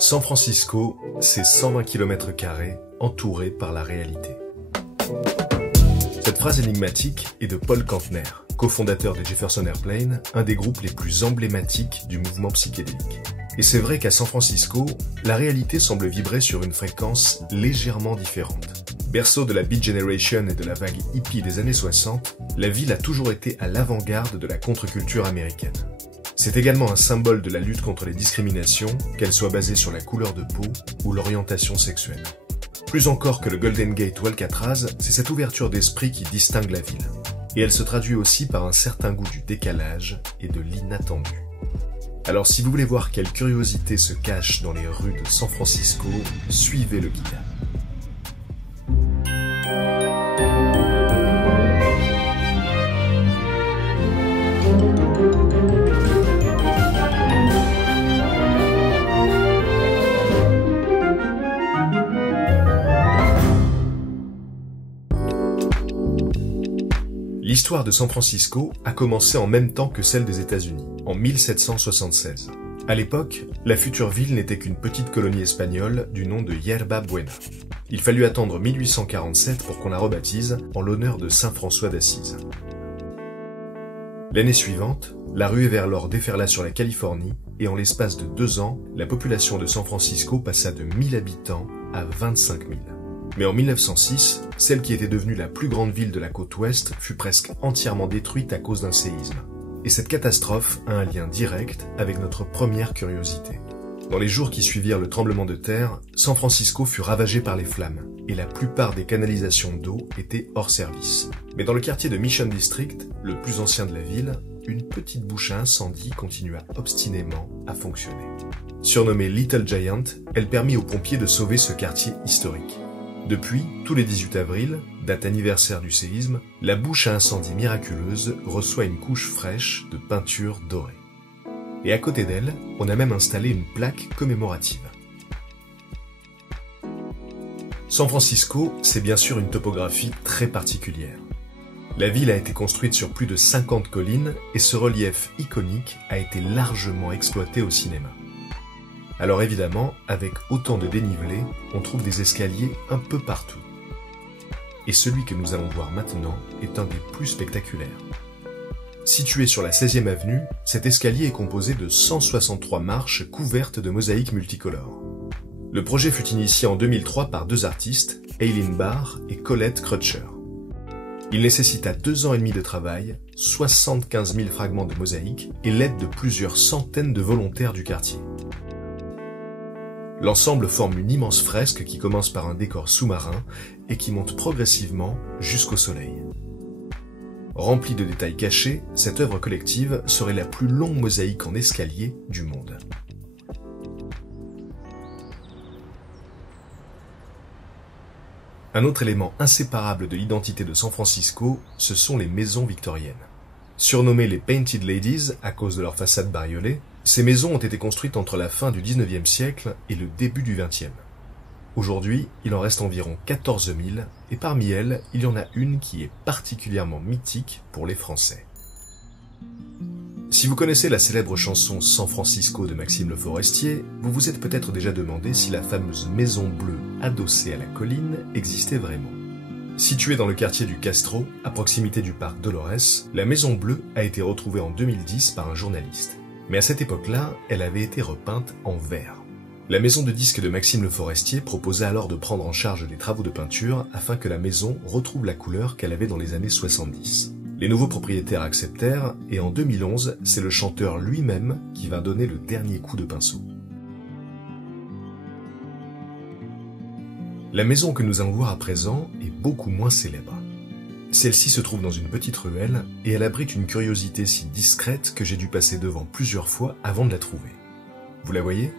San Francisco, c'est 120 km² entouré par la réalité. Cette phrase énigmatique est de Paul Kantner, cofondateur de Jefferson Airplane, un des groupes les plus emblématiques du mouvement psychédélique. Et c'est vrai qu'à San Francisco, la réalité semble vibrer sur une fréquence légèrement différente. Berceau de la Beat Generation et de la vague hippie des années 60, la ville a toujours été à l'avant-garde de la contre-culture américaine. C'est également un symbole de la lutte contre les discriminations, qu'elles soient basées sur la couleur de peau ou l'orientation sexuelle. Plus encore que le Golden Gate ou Alcatraz, c'est cette ouverture d'esprit qui distingue la ville. Et elle se traduit aussi par un certain goût du décalage et de l'inattendu. Alors si vous voulez voir quelle curiosité se cache dans les rues de San Francisco, suivez le guide. L'histoire de San Francisco a commencé en même temps que celle des États-Unis, en 1776. À l'époque, la future ville n'était qu'une petite colonie espagnole du nom de Yerba Buena. Il fallut attendre 1847 pour qu'on la rebaptise en l'honneur de Saint François d'Assise. L'année suivante, la ruée vers l'or déferla sur la Californie et en l'espace de 2 ans, la population de San Francisco passa de 1000 habitants à 25 000. Mais en 1906, celle qui était devenue la plus grande ville de la côte ouest fut presque entièrement détruite à cause d'un séisme. Et cette catastrophe a un lien direct avec notre première curiosité. Dans les jours qui suivirent le tremblement de terre, San Francisco fut ravagé par les flammes, et la plupart des canalisations d'eau étaient hors service. Mais dans le quartier de Mission District, le plus ancien de la ville, une petite bouche à incendie continua obstinément à fonctionner. Surnommée Little Giant, elle permit aux pompiers de sauver ce quartier historique. Depuis, tous les 18 avril, date anniversaire du séisme, la bouche à incendie miraculeuse reçoit une couche fraîche de peinture dorée. Et à côté d'elle, on a même installé une plaque commémorative. San Francisco, c'est bien sûr une topographie très particulière. La ville a été construite sur plus de 50 collines et ce relief iconique a été largement exploité au cinéma. Alors évidemment, avec autant de dénivelé, on trouve des escaliers un peu partout. Et celui que nous allons voir maintenant est un des plus spectaculaires. Situé sur la 16e avenue, cet escalier est composé de 163 marches couvertes de mosaïques multicolores. Le projet fut initié en 2003 par 2 artistes, Eileen Barr et Colette Crutcher. Il nécessita 2 ans et demi de travail, 75 000 fragments de mosaïque et l'aide de plusieurs centaines de volontaires du quartier. L'ensemble forme une immense fresque qui commence par un décor sous-marin et qui monte progressivement jusqu'au soleil. Remplie de détails cachés, cette œuvre collective serait la plus longue mosaïque en escalier du monde. Un autre élément inséparable de l'identité de San Francisco, ce sont les maisons victoriennes. Surnommées les Painted Ladies à cause de leur façade bariolée, ces maisons ont été construites entre la fin du 19e siècle et le début du 20e. Aujourd'hui, il en reste environ 14 000 et parmi elles, il y en a une qui est particulièrement mythique pour les Français. Si vous connaissez la célèbre chanson San Francisco de Maxime Le Forestier, vous vous êtes peut-être déjà demandé si la fameuse maison bleue adossée à la colline existait vraiment. Située dans le quartier du Castro, à proximité du parc Dolores, la maison bleue a été retrouvée en 2010 par un journaliste. Mais à cette époque-là, elle avait été repeinte en vert. La maison de disques de Maxime Le Forestier proposa alors de prendre en charge les travaux de peinture afin que la maison retrouve la couleur qu'elle avait dans les années 70. Les nouveaux propriétaires acceptèrent et en 2011, c'est le chanteur lui-même qui va donner le dernier coup de pinceau. La maison que nous allons voir à présent est beaucoup moins célèbre. Celle-ci se trouve dans une petite ruelle et elle abrite une curiosité si discrète que j'ai dû passer devant plusieurs fois avant de la trouver. Vous la voyez ?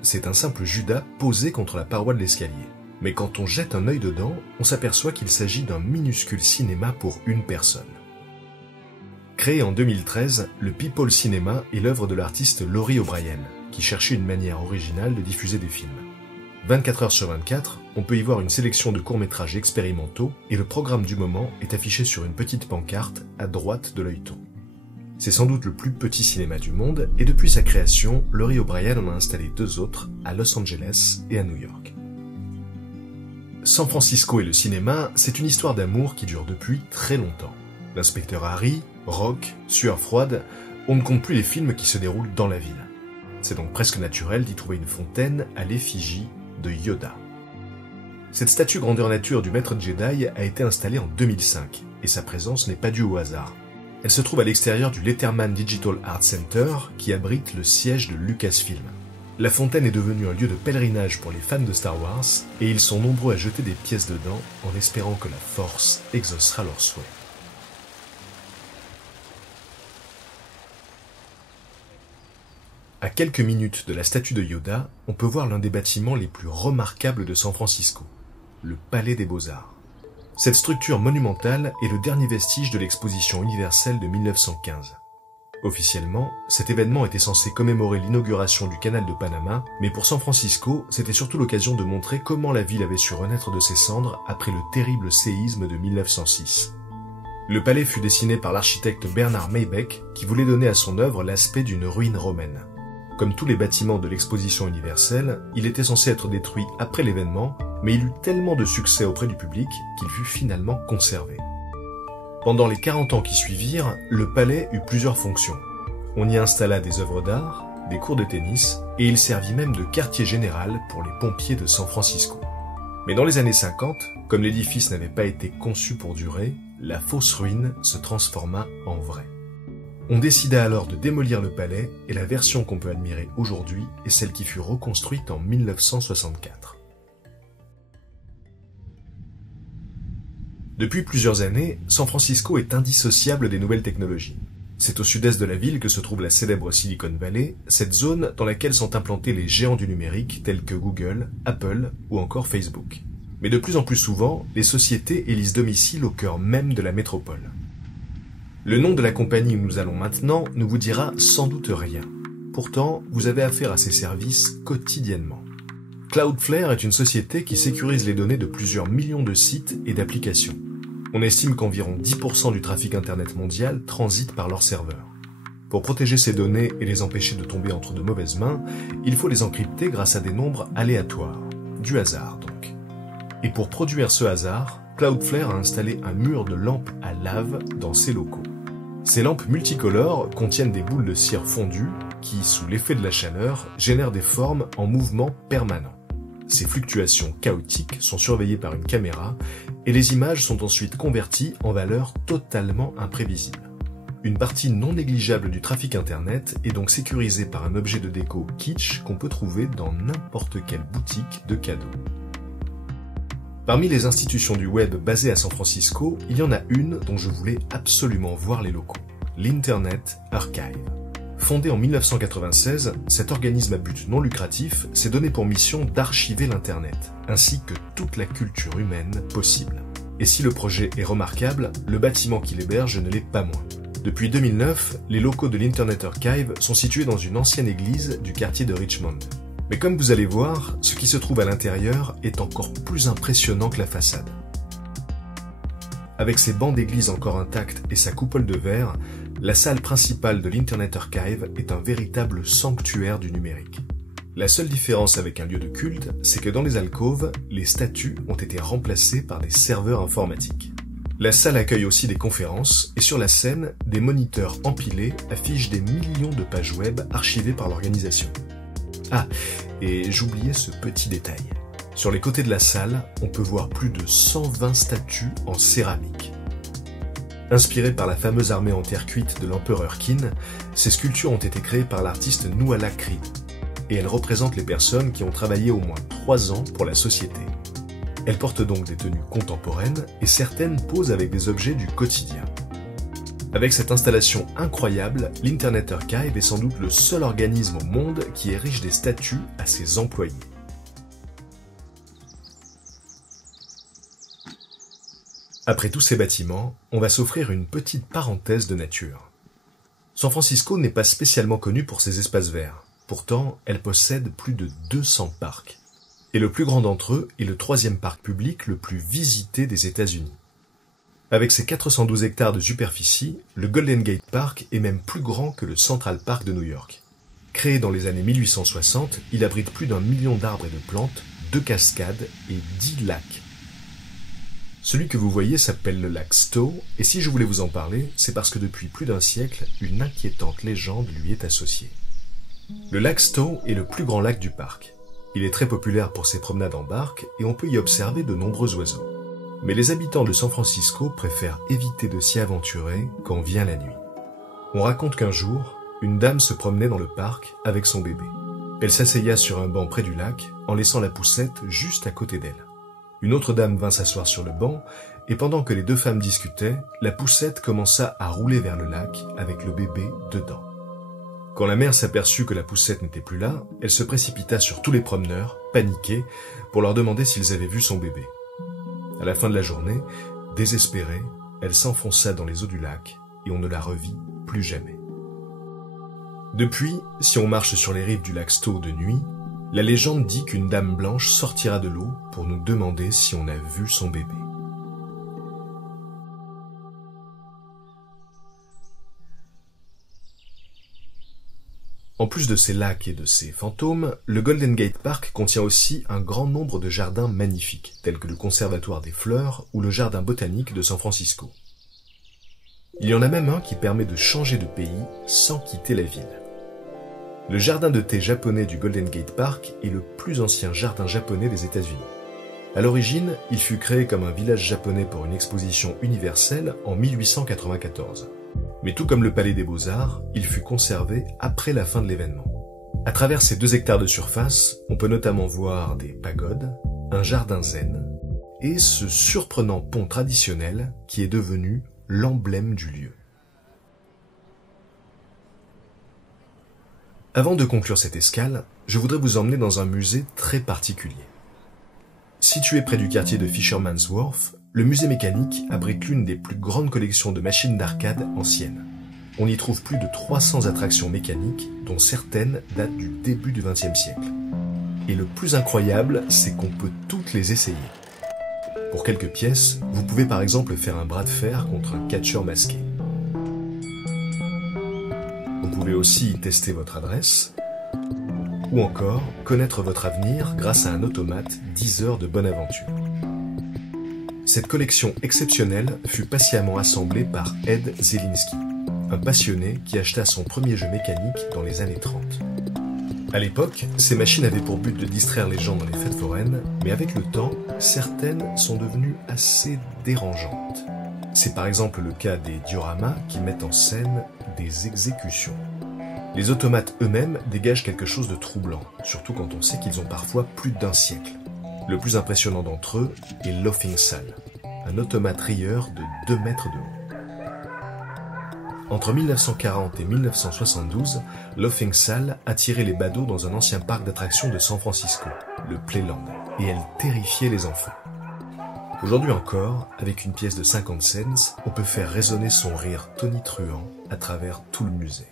C'est un simple Judas posé contre la paroi de l'escalier. Mais quand on jette un œil dedans, on s'aperçoit qu'il s'agit d'un minuscule cinéma pour une personne. Créé en 2013, le People Cinema est l'œuvre de l'artiste Laurie O'Brien, qui cherchait une manière originale de diffuser des films. 24 heures sur 24, on peut y voir une sélection de courts-métrages expérimentaux et le programme du moment est affiché sur une petite pancarte à droite de l'œilleton. C'est sans doute le plus petit cinéma du monde et depuis sa création, Laurie O'Brien en a installé 2 autres à Los Angeles et à New York. San Francisco et le cinéma, c'est une histoire d'amour qui dure depuis très longtemps. L'inspecteur Harry, Rock, Sueur froide, on ne compte plus les films qui se déroulent dans la ville. C'est donc presque naturel d'y trouver une fontaine à l'effigie de Yoda. Cette statue grandeur nature du maître Jedi a été installée en 2005 et sa présence n'est pas due au hasard. Elle se trouve à l'extérieur du Letterman Digital Arts Center qui abrite le siège de Lucasfilm. La fontaine est devenue un lieu de pèlerinage pour les fans de Star Wars et ils sont nombreux à jeter des pièces dedans en espérant que la Force exaucera leurs souhaits. À quelques minutes de la statue de Yoda, on peut voir l'un des bâtiments les plus remarquables de San Francisco, le Palais des Beaux-Arts. Cette structure monumentale est le dernier vestige de l'exposition universelle de 1915. Officiellement, cet événement était censé commémorer l'inauguration du canal de Panama, mais pour San Francisco, c'était surtout l'occasion de montrer comment la ville avait su renaître de ses cendres après le terrible séisme de 1906. Le palais fut dessiné par l'architecte Bernard Maybeck, qui voulait donner à son œuvre l'aspect d'une ruine romaine. Comme tous les bâtiments de l'exposition universelle, il était censé être détruit après l'événement, mais il eut tellement de succès auprès du public qu'il fut finalement conservé. Pendant les 40 ans qui suivirent, le palais eut plusieurs fonctions. On y installa des œuvres d'art, des cours de tennis, et il servit même de quartier général pour les pompiers de San Francisco. Mais dans les années 50, comme l'édifice n'avait pas été conçu pour durer, la fausse ruine se transforma en vrai. On décida alors de démolir le palais et la version qu'on peut admirer aujourd'hui est celle qui fut reconstruite en 1964. Depuis plusieurs années, San Francisco est indissociable des nouvelles technologies. C'est au sud-est de la ville que se trouve la célèbre Silicon Valley, cette zone dans laquelle sont implantés les géants du numérique tels que Google, Apple ou encore Facebook. Mais de plus en plus souvent, les sociétés élisent domicile au cœur même de la métropole. Le nom de la compagnie où nous allons maintenant ne vous dira sans doute rien. Pourtant, vous avez affaire à ces services quotidiennement. Cloudflare est une société qui sécurise les données de plusieurs millions de sites et d'applications. On estime qu'environ 10% du trafic Internet mondial transite par leurs serveurs. Pour protéger ces données et les empêcher de tomber entre de mauvaises mains, il faut les encrypter grâce à des nombres aléatoires, du hasard donc. Et pour produire ce hasard, Cloudflare a installé un mur de lampes à lave dans ses locaux. Ces lampes multicolores contiennent des boules de cire fondues qui, sous l'effet de la chaleur, génèrent des formes en mouvement permanent. Ces fluctuations chaotiques sont surveillées par une caméra et les images sont ensuite converties en valeurs totalement imprévisibles. Une partie non négligeable du trafic Internet est donc sécurisée par un objet de déco kitsch qu'on peut trouver dans n'importe quelle boutique de cadeaux. Parmi les institutions du web basées à San Francisco, il y en a une dont je voulais absolument voir les locaux, l'Internet Archive. Fondé en 1996, cet organisme à but non lucratif s'est donné pour mission d'archiver l'Internet, ainsi que toute la culture humaine possible. Et si le projet est remarquable, le bâtiment qui l'héberge ne l'est pas moins. Depuis 2009, les locaux de l'Internet Archive sont situés dans une ancienne église du quartier de Richmond. Mais comme vous allez voir, ce qui se trouve à l'intérieur est encore plus impressionnant que la façade. Avec ses bancs d'église encore intacts et sa coupole de verre, la salle principale de l'Internet Archive est un véritable sanctuaire du numérique. La seule différence avec un lieu de culte, c'est que dans les alcôves, les statues ont été remplacées par des serveurs informatiques. La salle accueille aussi des conférences et sur la scène, des moniteurs empilés affichent des millions de pages web archivées par l'organisation. Ah, et j'oubliais ce petit détail. Sur les côtés de la salle, on peut voir plus de 120 statues en céramique. Inspirées par la fameuse armée en terre cuite de l'empereur Qin, ces sculptures ont été créées par l'artiste Nuala Creed, et elles représentent les personnes qui ont travaillé au moins 3 ans pour la société. Elles portent donc des tenues contemporaines et certaines posent avec des objets du quotidien. Avec cette installation incroyable, l'Internet Archive est sans doute le seul organisme au monde qui érige des statues à ses employés. Après tous ces bâtiments, on va s'offrir une petite parenthèse de nature. San Francisco n'est pas spécialement connue pour ses espaces verts. Pourtant, elle possède plus de 200 parcs. Et le plus grand d'entre eux est le 3e parc public le plus visité des États-Unis. Avec ses 412 hectares de superficie, le Golden Gate Park est même plus grand que le Central Park de New York. Créé dans les années 1860, il abrite plus d'1 million d'arbres et de plantes, 2 cascades et 10 lacs. Celui que vous voyez s'appelle le lac Stowe, et si je voulais vous en parler, c'est parce que depuis plus d'un siècle, une inquiétante légende lui est associée. Le lac Stowe est le plus grand lac du parc. Il est très populaire pour ses promenades en barque et on peut y observer de nombreux oiseaux. Mais les habitants de San Francisco préfèrent éviter de s'y aventurer quand vient la nuit. On raconte qu'un jour, une dame se promenait dans le parc avec son bébé. Elle s'asseya sur un banc près du lac en laissant la poussette juste à côté d'elle. Une autre dame vint s'asseoir sur le banc et pendant que les deux femmes discutaient, la poussette commença à rouler vers le lac avec le bébé dedans. Quand la mère s'aperçut que la poussette n'était plus là, elle se précipita sur tous les promeneurs, paniqués, pour leur demander s'ils avaient vu son bébé. À la fin de la journée, désespérée, elle s'enfonça dans les eaux du lac et on ne la revit plus jamais. Depuis, si on marche sur les rives du lac Stowe de nuit, la légende dit qu'une dame blanche sortira de l'eau pour nous demander si on a vu son bébé. En plus de ces lacs et de ces fantômes, le Golden Gate Park contient aussi un grand nombre de jardins magnifiques, tels que le Conservatoire des Fleurs ou le Jardin botanique de San Francisco. Il y en a même un qui permet de changer de pays sans quitter la ville. Le jardin de thé japonais du Golden Gate Park est le plus ancien jardin japonais des États-Unis. À l'origine, il fut créé comme un village japonais pour une exposition universelle en 1894. Mais tout comme le Palais des Beaux-Arts, il fut conservé après la fin de l'événement. À travers ces 2 hectares de surface, on peut notamment voir des pagodes, un jardin zen et ce surprenant pont traditionnel qui est devenu l'emblème du lieu. Avant de conclure cette escale, je voudrais vous emmener dans un musée très particulier. Situé près du quartier de Fisherman's Wharf, le musée mécanique abrite l'une des plus grandes collections de machines d'arcade anciennes. On y trouve plus de 300 attractions mécaniques, dont certaines datent du début du XXe siècle. Et le plus incroyable, c'est qu'on peut toutes les essayer. Pour quelques pièces, vous pouvez par exemple faire un bras de fer contre un catcheur masqué. Vous pouvez aussi tester votre adresse, ou encore connaître votre avenir grâce à un automate 10 heures de bonne aventure. Cette collection exceptionnelle fut patiemment assemblée par Ed Zielinski, un passionné qui acheta son premier jeu mécanique dans les années 30. À l'époque, ces machines avaient pour but de distraire les gens dans les fêtes foraines, mais avec le temps, certaines sont devenues assez dérangeantes. C'est par exemple le cas des dioramas qui mettent en scène des exécutions. Les automates eux-mêmes dégagent quelque chose de troublant, surtout quand on sait qu'ils ont parfois plus d'1 siècle. Le plus impressionnant d'entre eux est l'Offing Sal, un automate rieur de 2 mètres de haut. Entre 1940 et 1972, l'Offing Sal attirait les badauds dans un ancien parc d'attractions de San Francisco, le Playland, et elle terrifiait les enfants. Aujourd'hui encore, avec une pièce de 50 cents, on peut faire résonner son rire tonitruant à travers tout le musée.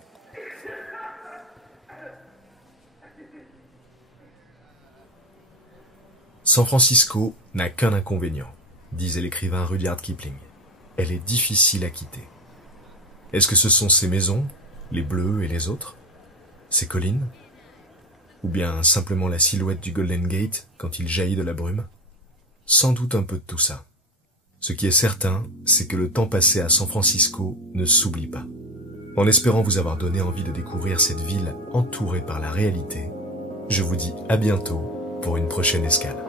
San Francisco n'a qu'un inconvénient, disait l'écrivain Rudyard Kipling. Elle est difficile à quitter. Est-ce que ce sont ces maisons, les bleus et les autres, ces collines, ou bien simplement la silhouette du Golden Gate quand il jaillit de la brume? Sans doute un peu de tout ça. Ce qui est certain, c'est que le temps passé à San Francisco ne s'oublie pas. En espérant vous avoir donné envie de découvrir cette ville entourée par la réalité, je vous dis à bientôt pour une prochaine escale.